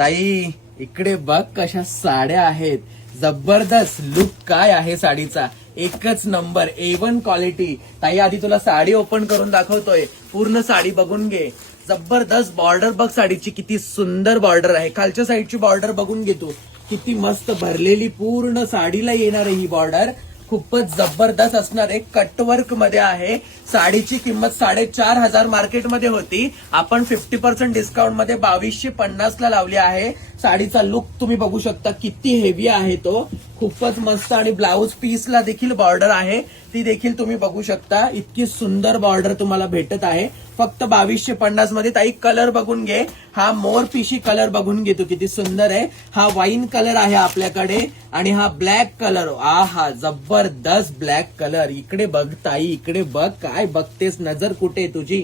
ताई इकडे बघ कशा साड्या आहेत. जबरदस्त लुक काय आहे साडीचा. एकच नंबर A1 क्वालिटी. ताई आधी तुला साडी ओपन करून दाखवतोय. पूर्ण साडी बघून घे. जबरदस्त बॉर्डर बघ साडीची, किती सुंदर बॉर्डर आहे. खालच्या साईडची बॉर्डर बघून घे तू, किती मस्त भरलेली पूर्ण साडीला येणार आहे ही बॉर्डर. खूपच जबरदस्त असणार आहे. कटवर्क मध्ये आहे. साडीची किंमत 4,500 मार्केटमध्ये होती. आपण 50% डिस्काउंट मध्ये 2250 ला लावली आहे. साडीचा लुक तुम्ही बघू शकता, किती हेवी आहे तो. खूपच मस्त. आणि ब्लाऊज पीसला देखील बॉर्डर आहे, ती देखील तुम्ही बघू शकता. इतकी सुंदर बॉर्डर तुम्हाला भेटत आहे फक्त 2250 मध्ये. ताई कलर बघून घे. हा मोर पिशी कलर बघून घे तू, किती सुंदर आहे. हा वाईन कलर आहे आपल्याकडे आणि हा ब्लॅक कलर. हा जबरदस्त ब्लॅक कलर. इकडे बघ ताई, इकडे बघ. काय बघतेस, नजर कुठे तुझी.